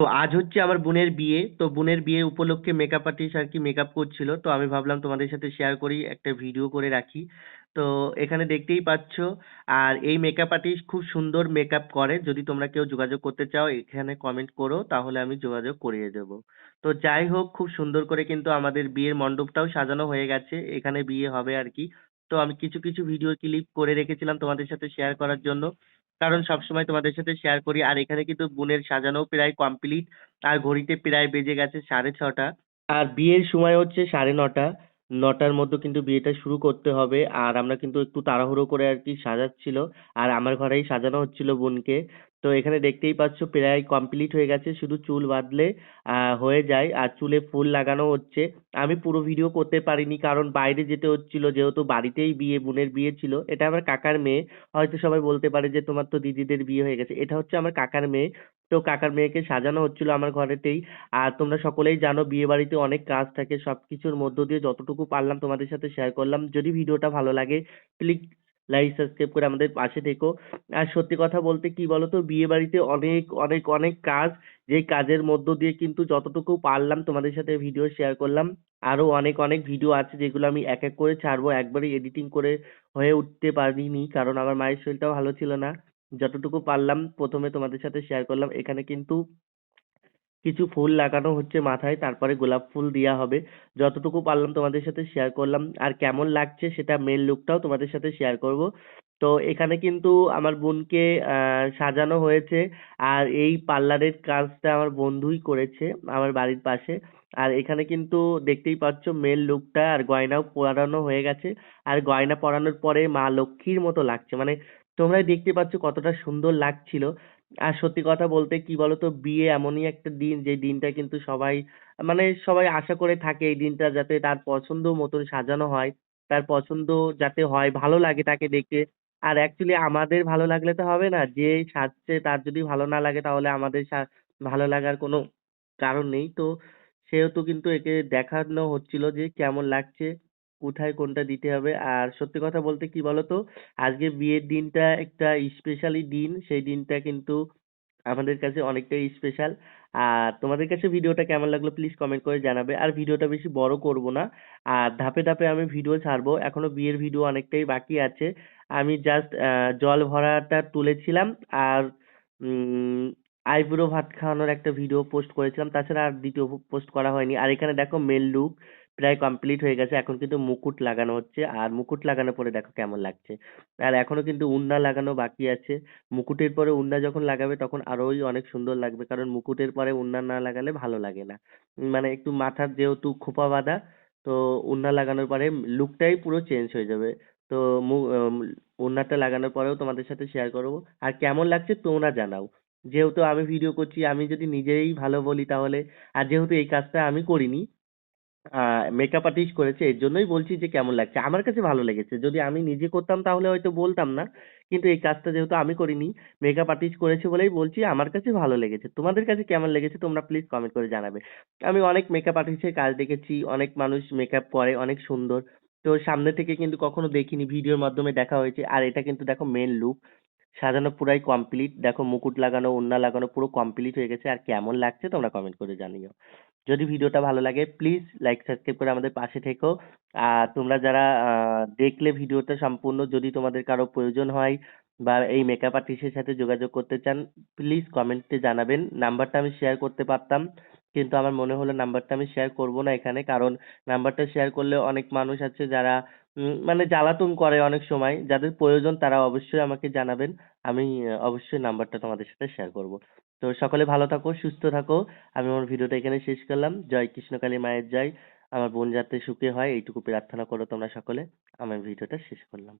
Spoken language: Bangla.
তো আজ হচ্ছে আমার বোনের বিয়ে, তো বোনের বিয়ে উপলক্ষে মেকআপ আর্টিস্ট আর কি মেকআপ করছিল। তো আমি ভাবলাম তোমাদের সাথে শেয়ার করি, একটা ভিডিও করে রাখি। তো এখানে দেখতেই পাচ্ছ, আর এই মেকআপ আর্টিস্ট খুব সুন্দর মেকআপ করে। যদি তোমরা কেউ যোগাযোগ করতে চাও, এখানে কমেন্ট করো, তাহলে আমি যোগাযোগ করিয়ে দেবো। তো যাই হোক, খুব সুন্দর করে কিন্তু আমাদের বিয়ের মণ্ডপটাও সাজানো হয়ে গেছে। এখানে বিয়ে হবে আর কি। তো আমি কিছু কিছু ভিডিও ক্লিপ করে রেখেছিলাম তোমাদের সাথে শেয়ার করার জন্য। কারণ সবসময় তোমাদের সাথে শেয়ার করি। আর এখানে কিন্তু বোনের সাজানো প্রায় কমপ্লিট আর ঘড়িতে প্রায় বেজে গেছে সাড়ে ছটা। আর বিয়ের সময় হচ্ছে সাড়ে নটা। নটার মধ্যে কিন্তু বিয়েটা শুরু করতে হবে। আর আমরা কিন্তু একটু তাড়াহুড়ো করে আর কি সাজাচ্ছিল। আর আমার ঘরেই সাজানো হচ্ছিল বোনকে। তো এখানে দেখতেই পাচ্ছ প্রায় কমপ্লিট হয়ে গেছে। শুধু চুল বাঁধলে হয়ে যায় আর চুলে ফুল লাগানো হচ্ছে। আমি পুরো ভিডিও করতে পারিনি কারণ বাইরে যেতে হচ্ছিল, যেহেতু বাড়িতেই বিয়ে, বোনের বিয়ে ছিল। এটা আমার কাকার মেয়ে। হয়তো সবাই বলতে পারে যে তোমার তো দিদিদের বিয়ে হয়ে গেছে। এটা হচ্ছে আমার কাকার মেয়ে। তো কাকার মেয়েকে সাজানো হচ্ছিল আমার ঘরেতেই। আর তোমরা সকলেই জানো বিয়ে বাড়িতে অনেক কাজ থাকে। সবকিছুর মধ্য দিয়ে যতটুকু পারলাম তোমাদের সাথে শেয়ার করলাম। যদি ভিডিওটা ভালো লাগে প্লিজ লাইক সাবস্ক্রাইব করে আমাদের পাশে থেকো। আর সত্যি কথা বলতে কি বলতো? বিয়ে বাড়িতে অনেক অনেক অনেক কাজ, যে কাজের মধ্য দিয়ে কিন্তু যতটুকু পারলাম তোমাদের সাথে ভিডিও শেয়ার করলাম। আরও অনেক অনেক ভিডিও আছে যেগুলো আমি এক এক করে ছাড়বো। একবারে এডিটিং করে হয়ে উঠতে পারিনি, কারণ আমার মায়ের শরীরটাও ভালো ছিল না। যতটুকু পারলাম প্রথমে তোমাদের সাথে শেয়ার করলাম। এখানে কিন্তু কিছু ফুল লাগানো হচ্ছে মাথায়, তারপরে গোলাপ ফুল দেওয়া হবে। যতটুকু পারলাম তোমাদের সাথে শেয়ার করলাম। আর কেমন লাগছে সেটা মেন লুকটাও তোমাদের সাথে শেয়ার করব। তো এখানে কিন্তু আমার বোনকে সাজানো হয়েছে। আর এই পার্লারের কাজটা আমার বন্ধুই করেছে আমার বাড়ির পাশে। আর এখানে কিন্তু দেখতেই পাচ্ছ মেন লুকটা আর গয়নাও পরানো হয়ে গেছে। আর গয়না পরানোর পরে মা লক্ষ্মীর মতো লাগছে। মানে তোমরাই দেখতে পাচ্ছ কতটা সুন্দর লাগছিল। আর সত্যি কথা বলতে কি বলতো, বিয়ে এমনই একটা দিন যে দিনটা কিন্তু সবাই মানে সবাই আশা করে থাকে এই দিনটা যাতে তার পছন্দ মতন সাজানো হয়, তার পছন্দ যাতে হয়, ভালো লাগে তাকে দেখে আর অ্যাকচুয়ালি আমাদের ভালো লাগলে তো হবে না, যে সাজছে তার যদি ভালো না লাগে তাহলে আমাদের ভালো লাগার কোনো কারণ নেই। তো সেহেতু কিন্তু একে দেখানো হচ্ছিল যে কেমন লাগছে। কোথায় কোনটা দিতে হবে? আর সত্যি কথা বলতে কি বলতো? আজকে বিয়ের দিনটা একটা স্পেশালি দিন। সেই দিনটা কিন্তু আমাদের কাছে অনেকটাই স্পেশাল আর তোমাদের কাছে ভিডিওটা কেমন লাগল প্লিজ কমেন্ট করে জানাবে। আর ভিডিওটা বেশি বড় করব না। আর ধাপে ধাপে আমি ভিডিও ছাড়বো। এখনও বিয়ের ভিডিও অনেকটাই বাকি আছে। আমি জাস্ট জল ভরাটা তুলেছিলাম। আর, উম আইবুড়ো ভাত খাওয়ানোর একটা ভিডিও পোস্ট করেছিলাম। তাছাড়া আর দ্বিতীয় পোস্ট করা হয়নি। আর এখানে দেখো মেন লুক প্রায় কমপ্লিট হয়ে গেছে। এখন কিন্তু মুকুট লাগানো হচ্ছে। আর মুকুট লাগানোর পরে দেখো কেমন লাগছে। আর এখনও কিন্তু ওড়না লাগানো বাকি আছে। মুকুটের পরে ওড়না যখন লাগাবে তখন আরোই অনেক সুন্দর লাগবে। কারণ মুকুটের পরে ওড়না না লাগালে ভালো লাগে না। মানে একটু মাথার যেহেতু খোঁপা বাঁধা, তো ওড়না লাগানোর পরে লুকটাই পুরো চেঞ্জ হয়ে যাবে। তো ওড়নাটা লাগানোর পরেও তোমাদের সাথে শেয়ার করব। আর কেমন লাগছে তোমরা জানাও। যেহেতু আমি ভিডিও করছি, আমি যদি নিজেই ভালো বলি তাহলে। আর যেহেতু এই কাজটা আমি করিনি আহ মেকআপ আর্টিস্ট করেছে, এর জন্যই বলছি যে কেমন লাগছে। আমার কাছে ভালো লেগেছে। যদি আমি নিজে করতাম তাহলে হয়তো বলতাম না। কিন্তু এই কাজটা যেহেতু আমি করিনি মেকআপ আর্টিস্ট করেছে বলেই বলছি, আমার কাছে ভালো লেগেছে। তোমাদের কাছে কেমন লেগেছে তোমরা প্লিজ কমেন্ট করে জানাবে। আমি অনেক মেকআপ আর্টিস্টের কাজ দেখেছি, অনেক মানুষ মেকআপ করে, অনেক সুন্দর। তো সামনে থেকে কিন্তু কখনো দেখিনি, ভিডিওর মাধ্যমে দেখা হয়েছে। আর এটা কিন্তু দেখো মেন লুক সাজানো পুরাই কমপ্লিট দেখো মুকুট লাগানো, ওড়না লাগানো পুরো কমপ্লিট হয়ে গেছে। আর কেমন লাগছে তোমরা কমেন্ট করে জানিও। যদি ভিডিওটা ভালো লাগে প্লিজ লাইক সাবস্ক্রাইব করে আমাদের পাশে থেকো। আর তোমরা যারা দেখলে ভিডিওটা সম্পূর্ণ, যদি তোমাদের কারও প্রয়োজন হয় বা এই মেকআপ আর্টিস্টের সাথে যোগাযোগ করতে চান প্লিজ কমেন্টে জানাবেন। নাম্বারটা আমি শেয়ার করতে পারতাম। কিন্তু আমার মনে হলো নাম্বারটা আমি শেয়ার করব না এখানে। কারণ নাম্বারটা শেয়ার করলে অনেক মানুষ আছে যারা মানে জ্বালাতন করে অনেক সময়। যাদের প্রয়োজন তারা অবশ্যই আমাকে জানাবেন। আমি অবশ্যই নাম্বারটা তোমাদের সাথে শেয়ার করব। তো সকলে ভালো থাকো, সুস্থ থাকো। আমি আমার ভিডিওটা এখানে শেষ করলাম। জয় কৃষ্ণকালী মায়ের জয়। আমার বোন যাতে সুখে হয়, এইটুকু প্রার্থনা করো তোমরা সকলে। আমার ভিডিওটা শেষ করলাম।